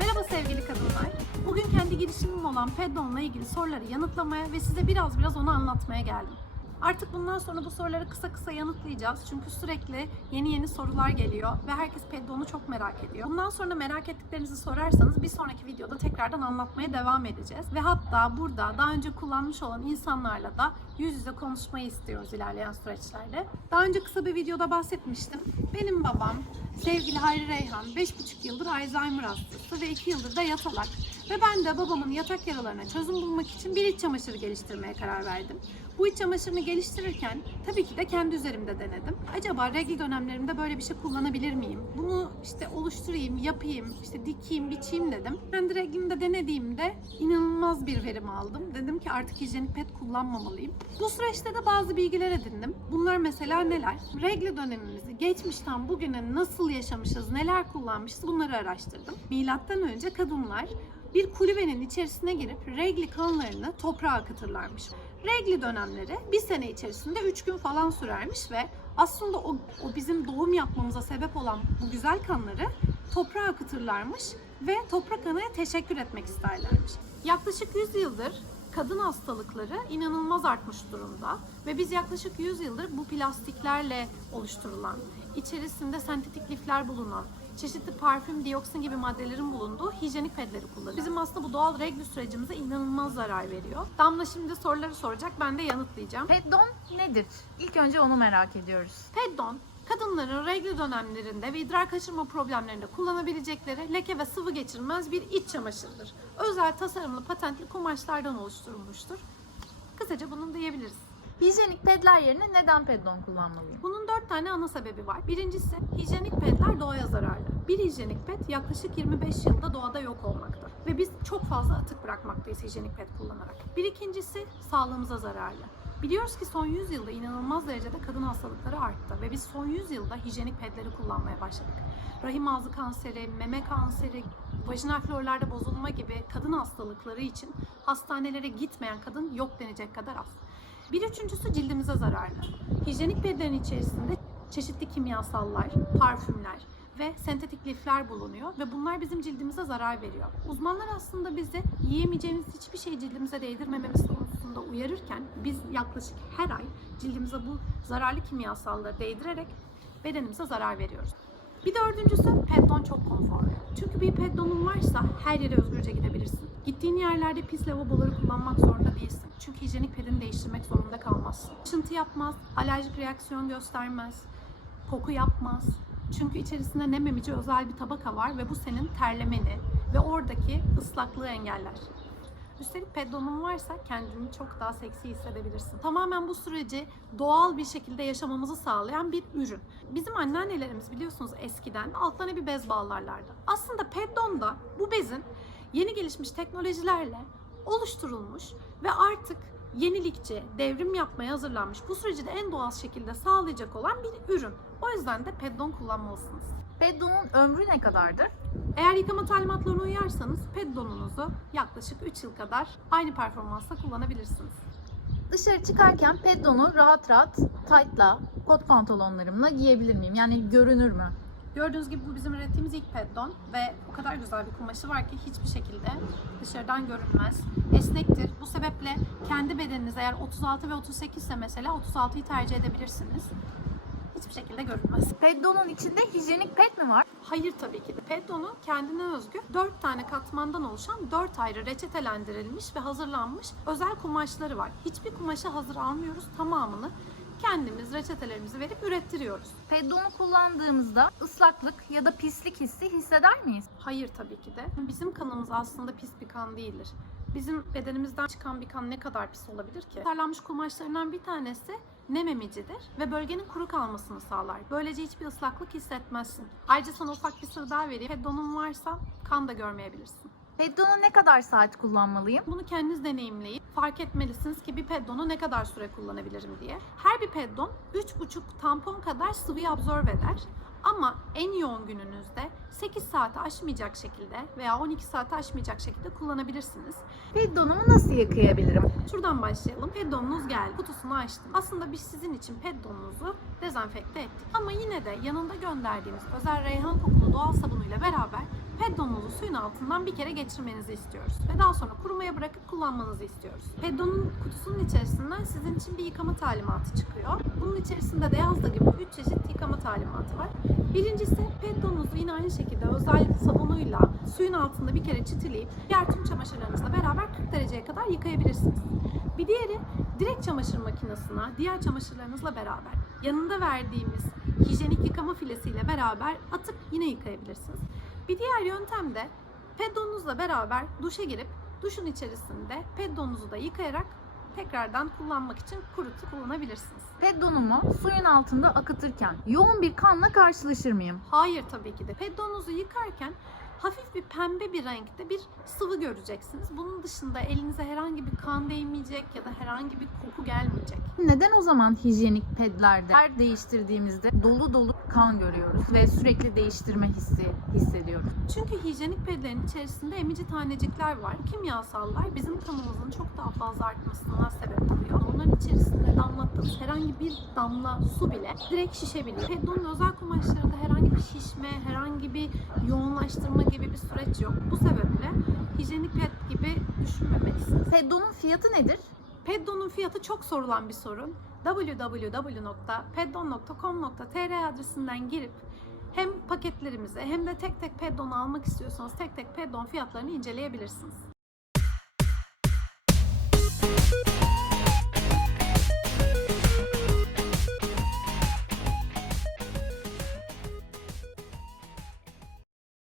Merhaba sevgili kadınlar. Bugün kendi girişimim olan Peddon'la ilgili soruları yanıtlamaya ve size biraz biraz onu anlatmaya geldim. Artık bundan sonra bu soruları kısa kısa yanıtlayacağız. Çünkü sürekli yeni yeni sorular geliyor ve herkes Peddon'u çok merak ediyor. Bundan sonra merak ettiklerinizi sorarsanız bir sonraki videoda tekrardan anlatmaya devam edeceğiz. Ve hatta burada daha önce kullanmış olan insanlarla da yüz yüze konuşmayı istiyoruz ilerleyen süreçlerde. Daha önce kısa bir videoda bahsetmiştim. Benim babam sevgili Hayri Reyhan 5,5 yıldır Alzheimer hastası ve 2 yıldır da yatalak. Ve ben de babamın yatak yaralarına çözüm bulmak için bir iç çamaşırı geliştirmeye karar verdim. Bu iç çamaşırını geliştirirken tabii ki de kendi üzerimde denedim. Acaba regl dönemlerimde böyle bir şey kullanabilir miyim? Bunu işte oluşturayım, yapayım, işte dikeyim, biçeyim dedim. Kendi reglimde denediğimde inanılmaz bir verim aldım. Dedim ki artık hijyenik pet kullanmamalıyım. Bu süreçte de bazı bilgiler edindim. Bunlar mesela neler? Regl dönemimizi geçmişten bugüne nasıl yaşamışız, neler kullanmışız bunları araştırdım. Milattan önce kadınlar bir kulübenin içerisine girip regli kanlarını toprağa akıtırlarmış. Regli dönemleri bir sene içerisinde 3 gün falan sürermiş ve aslında o, o bizim doğum yapmamıza sebep olan bu güzel kanları toprağa akıtırlarmış ve toprak anaya teşekkür etmek isterlermiş. Yaklaşık 100 yıldır kadın hastalıkları inanılmaz artmış durumda ve biz yaklaşık 100 yıldır bu plastiklerle oluşturulan, içerisinde sentetik lifler bulunan, çeşitli parfüm, dioksin gibi maddelerin bulunduğu hijyenik pedleri kullanıyoruz. Bizim aslında bu doğal regl sürecimize inanılmaz zarar veriyor. Damla şimdi soruları soracak, ben de yanıtlayacağım. Peddon nedir? İlk önce onu merak ediyoruz. Peddon, kadınların regl dönemlerinde ve idrar kaçırma problemlerinde kullanabilecekleri leke ve sıvı geçirmez bir iç çamaşırıdır. Özel tasarımlı patentli kumaşlardan oluşturulmuştur. Kısaca bunu diyebiliriz. Hijyenik pedler yerine neden peddon kullanmalıyım? Bunun dört tane ana sebebi var. Birincisi hijyenik pedler doğaya zararlı. Bir hijyenik ped yaklaşık 25 yılda doğada yok olmakta. Ve biz çok fazla atık bırakmaktayız hijyenik ped kullanarak. Bir ikincisi sağlığımıza zararlı. Biliyoruz ki son 100 yılda inanılmaz derecede kadın hastalıkları arttı ve biz son 100 yılda hijyenik pedleri kullanmaya başladık. Rahim ağzı kanseri, meme kanseri, vajinal florlarda bozulma gibi kadın hastalıkları için hastanelere gitmeyen kadın yok denecek kadar az. Bir üçüncüsü cildimize zararlı. Hijyenik pedlerin içerisinde çeşitli kimyasallar, parfümler ve sentetik lifler bulunuyor ve bunlar bizim cildimize zarar veriyor. Uzmanlar aslında bizi yiyemeyeceğimiz hiçbir şey cildimize değdirmememiz konusunda uyarırken biz yaklaşık her ay cildimize bu zararlı kimyasalları değdirerek bedenimize zarar veriyoruz. Bir dördüncüsü peddon çok konforlu. Çünkü bir peddonun varsa her yere özgürce gidebilirsin. Gittiğin yerlerde pis lavaboları kullanmak zorunda değilsin. Çünkü hijyenik pedini değiştirmek zorunda kalmazsın. Işıntı yapmaz, alerjik reaksiyon göstermez, koku yapmaz. Çünkü içerisinde nem emici özel bir tabaka var ve bu senin terlemeni ve oradaki ıslaklığı engeller. Üstelik peddonun varsa kendini çok daha seksi hissedebilirsin. Tamamen bu süreci doğal bir şekilde yaşamamızı sağlayan bir ürün. Bizim anneannelerimiz biliyorsunuz eskiden altlarına bir bez bağlarlardı. Aslında peddon da bu bezin yeni gelişmiş teknolojilerle oluşturulmuş ve artık yenilikçi, devrim yapmaya hazırlanmış. Bu süreci de en doğal şekilde sağlayacak olan bir ürün. O yüzden de peddon kullanmalısınız. Peddonun ömrü ne kadardır? Eğer yıkama talimatlarına uyarsanız peddonunuzu yaklaşık 3 yıl kadar aynı performansla kullanabilirsiniz. Dışarı çıkarken peddonu rahat rahat tight'la, kot pantolonlarımla giyebilir miyim? Yani görünür mü? Gördüğünüz gibi bu bizim ürettiğimiz ilk peddon ve o kadar güzel bir kumaşı var ki hiçbir şekilde dışarıdan görünmez. Esnektir. Bu sebeple kendi bedeniniz eğer 36 ve 38 ise mesela 36'yı tercih edebilirsiniz. Hiçbir şekilde görünmez. Peddonun içinde hijyenik ped mi var? Hayır tabii ki de. Peddon'un kendine özgü 4 tane katmandan oluşan 4 ayrı reçetelendirilmiş ve hazırlanmış özel kumaşları var. Hiçbir kumaşı hazır almıyoruz. Tamamını kendimiz reçetelerimizi verip ürettiriyoruz. Peddonu kullandığımızda ıslaklık ya da pislik hissi hisseder miyiz? Hayır tabii ki de. Bizim kanımız aslında pis bir kan değildir. Bizim bedenimizden çıkan bir kan ne kadar pis olabilir ki? Terlenmiş kumaşlarından bir tanesi nem emicidir ve bölgenin kuru kalmasını sağlar. Böylece hiçbir ıslaklık hissetmezsin. Ayrıca sana ufak bir sır daha vereyim. Peddonun varsa kan da görmeyebilirsin. Peddonu ne kadar saat kullanmalıyım? Bunu kendiniz deneyimleyip fark etmelisiniz ki bir peddonu ne kadar süre kullanabilirim diye. Her bir peddon 3,5 tampon kadar sıvıyı absorbe eder. Ama en yoğun gününüzde 8 saati aşmayacak şekilde veya 12 saati aşmayacak şekilde kullanabilirsiniz. Ped donumu nasıl yıkayabilirim? Şuradan başlayalım. Peddonunuz geldi. Kutusunu açtım. Aslında biz sizin için peddonunuzu dezenfekte ettik. Ama yine de yanında gönderdiğimiz özel reyhan kokulu doğal sabunuyla beraber peddonunuzu suyun altından bir kere geçirmenizi istiyoruz. Ve daha sonra kurumaya bırakıp kullanmanızı istiyoruz. Peddonun kutusunun içerisinden sizin için bir yıkama talimatı çıkıyor. Bunun içerisinde de yazdığı gibi 3 çeşit yıkama talimatı var. Birincisi peddonunuzu yine aynı şekilde özel sabunuyla suyun altında bir kere çitileyip diğer tüm çamaşırlarınızla beraber 40 dereceye kadar yıkayabilirsiniz. Bir diğeri direkt çamaşır makinesine diğer çamaşırlarınızla beraber yanında verdiğimiz hijyenik yıkama filesiyle beraber atıp yine yıkayabilirsiniz. Bir diğer yöntem de peddonunuzla beraber duşa girip duşun içerisinde peddonunuzu da yıkayarak tekrardan kullanmak için kurutup kullanabilirsiniz. Ped donumu suyun altında akıtırken yoğun bir kanla karşılaşır mıyım? Hayır tabii ki de. Peddonuzu yıkarken hafif bir pembe bir renkte bir sıvı göreceksiniz. Bunun dışında elinize herhangi bir kan değmeyecek ya da herhangi bir koku gelmeyecek. Neden o zaman hijyenik pedlerde her değiştirdiğimizde dolu dolu kan görüyoruz ve sürekli değiştirme hissi hissediyoruz? Çünkü hijyenik pedlerin içerisinde emici tanecikler var. Kimyasallar bizim kanımızın çok daha fazla artmasına sebep oluyor. Damlattığımız herhangi bir damla su bile direkt şişebiliyor. Peddonun özel kumaşlarında herhangi bir şişme, herhangi bir yoğunlaştırma gibi bir süreç yok. Bu sebeple hijyenik ped gibi düşünmemelisiniz. Ped donun fiyatı nedir? Peddon'un fiyatı çok sorulan bir sorun. www.peddon.com.tr adresinden girip hem paketlerimize hem de tek tek Peddon'u almak istiyorsanız tek tek Peddon fiyatlarını inceleyebilirsiniz.